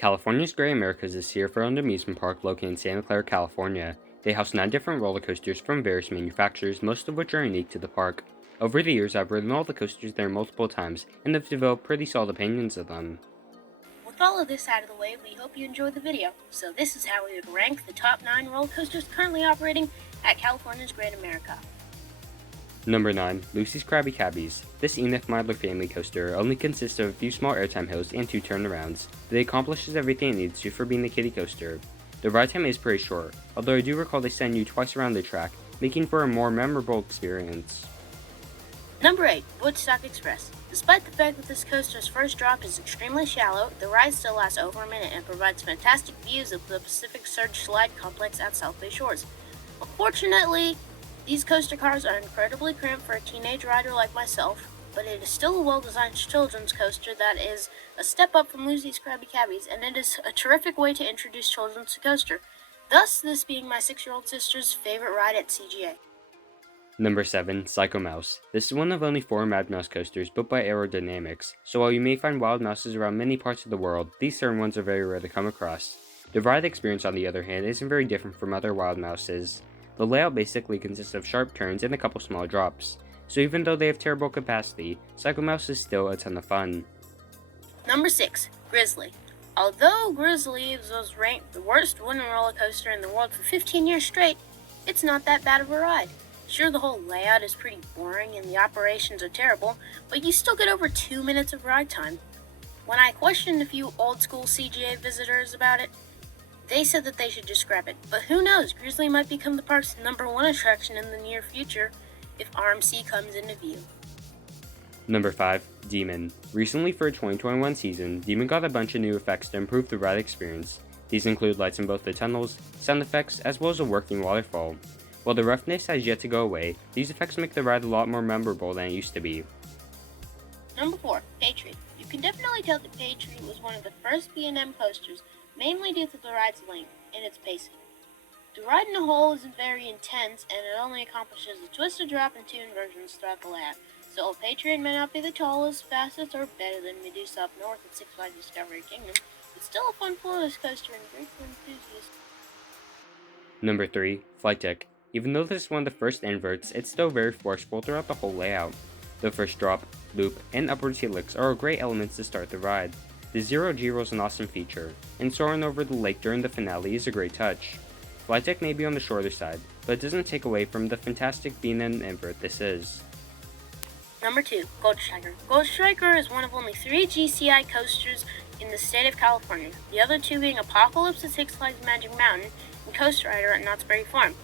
California's Great Americas is a Cedar Fair-owned amusement park located in Santa Clara, California. They house 9 different roller coasters from various manufacturers, most of which are unique to the park. Over the years, I've ridden all the coasters there multiple times, and have developed pretty solid opinions of them. With all of this out of the way, we hope you enjoyed the video. So this is how we would rank the top 9 roller coasters currently operating at California's Great America. Number 9. Lucy's Krabby Cabbies. This Enith Midler family coaster only consists of a few small airtime hills and 2 turnarounds, but it accomplishes everything it needs to for being a kiddie coaster. The ride time is pretty short, although I do recall they send you twice around the track, making for a more memorable experience. Number 8. Woodstock Express. Despite the fact that this coaster's first drop is extremely shallow, the ride still lasts over a minute and provides fantastic views of the Pacific Surge Slide Complex at South Bay Shores. Unfortunately, these coaster cars are incredibly cramped for a teenage rider like myself, but it is still a well-designed children's coaster that is a step up from Lucy's Krabby Cabbies, and it is a terrific way to introduce children to coaster, thus this being my 6-year-old sister's favorite ride at CGA. Number 7. Psychomouse. This is one of only 4 Mad Mouse coasters built by Aerodynamics, so while you may find wild mouses around many parts of the world, these certain ones are very rare to come across. The ride experience, on the other hand, isn't very different from other wild mouses. The layout basically consists of sharp turns and a couple small drops, so even though they have terrible capacity, Psychomouse is still a ton of fun. Number 6. Grizzly. Although Grizzly was ranked the worst wooden roller coaster in the world for 15 years straight, it's not that bad of a ride. Sure, the whole layout is pretty boring and the operations are terrible, but you still get over 2 minutes of ride time. When I questioned a few old school CGA visitors about it, they said that they should just scrap it. But who knows, Grizzly might become the park's #1 attraction in the near future if RMC comes into view. Number 5. Demon. Recently for a 2021 season, Demon got a bunch of new effects to improve the ride experience. These include lights in both the tunnels, sound effects, as well as a working waterfall. While the roughness has yet to go away, these effects make the ride a lot more memorable than it used to be. Number 4. Patriot. You can definitely tell that Patriot was one of the first B&M coasters, mainly due to the ride's length and its pacing. The ride in a whole isn't very intense, and it only accomplishes a twist, a drop, and 2 inversions throughout the layout. So while Patriot may not be the tallest, fastest, or better than Medusa up north at Six Flags Discovery Kingdom, it's still a fun floorless coaster and great for enthusiasts. Number 3. Flight Deck. Even though this is one of the first inverts, it's still very forceful throughout the whole layout. The first drop, loop, and upwards helix are great elements to start the ride. The Zero G roll is an awesome feature, and soaring over the lake during the finale is a great touch. Flight Deck may be on the shorter side, but it doesn't take away from the fantastic being an invert this is. Number 2. Gorge Striker. Gorge Striker is one of only 3 GCI coasters in the state of California, the other 2 being Apocalypse at Six Flags Magic Mountain and Coast Rider at Knott's Berry Farm.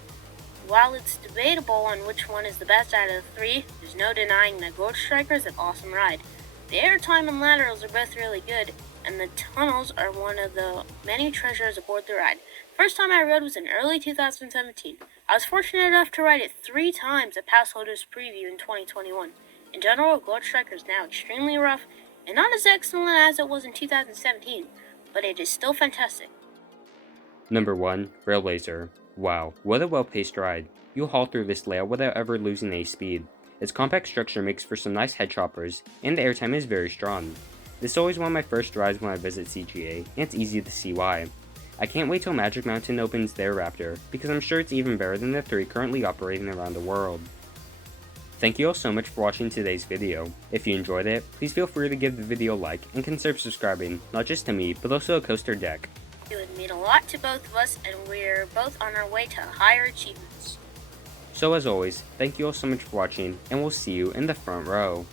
While it's debatable on which one is the best out of the 3, there's no denying that Gorge Striker is an awesome ride. The airtime and laterals are both really good, and the tunnels are one of the many treasures aboard the ride. First time I rode was in early 2017. I was fortunate enough to ride it 3 times at Pass Holders Preview in 2021. In general, Gorge Striker is now extremely rough and not as excellent as it was in 2017, but it is still fantastic. Number 1. RailBlazer. Wow, what a well-paced ride. You'll haul through this layout without ever losing any speed. Its compact structure makes for some nice head choppers, and the airtime is very strong. This is always one of my first rides when I visit CGA, and it's easy to see why. I can't wait till Magic Mountain opens their Raptor, because I'm sure it's even better than the 3 currently operating around the world. Thank you all so much for watching today's video. If you enjoyed it, please feel free to give the video a like and consider subscribing, not just to me, but also to Coaster Deck. It would mean a lot to both of us, and we're both on our way to higher achievements. So as always, thank you all so much for watching, and we'll see you in the front row.